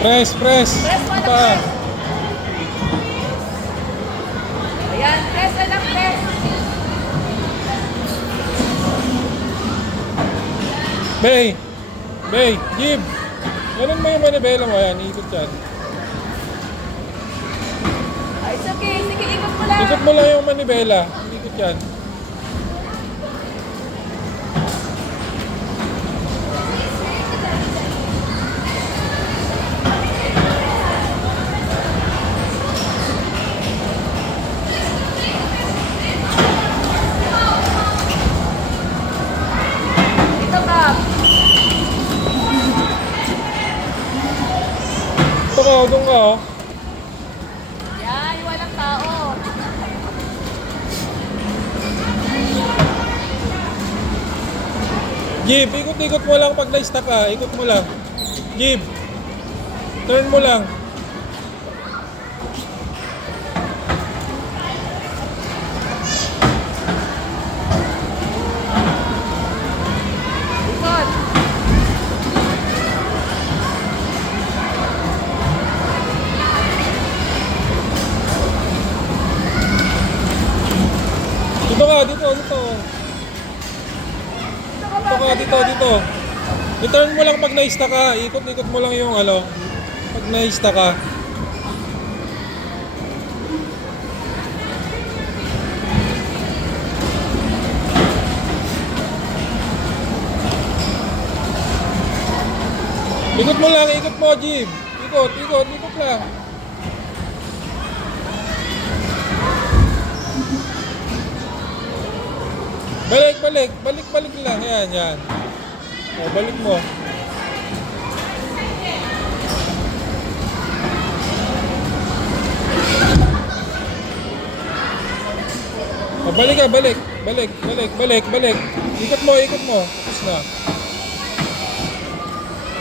Press. Press mo na Pa. press. Ayan, press na lang, press. Bay, Jib. Ganun mo yung manibela mo. Ayan, ikot yan. Ay, it's okay. Sige, ikot mo lang. Ikot mo lang yung manibela. Ikot yan. Ito ba? Ito ka, doon ka. Yan, walang tao. Jib, ikot-ikot mo lang pag na-stuck ka. Ikot mo lang. Jib. Turn mo lang. Ikot. Dito ka, dito. Dito. I-turn mo lang pag na-stuck ka. Ikot-ikot mo lang yung pag na-stuck ka. Ikot mo lang, ikot mo, Jib. Ikot lang. Balik lang. Yan. O, balik mo. O, balik ka, balik. Ikot mo. Tapos na.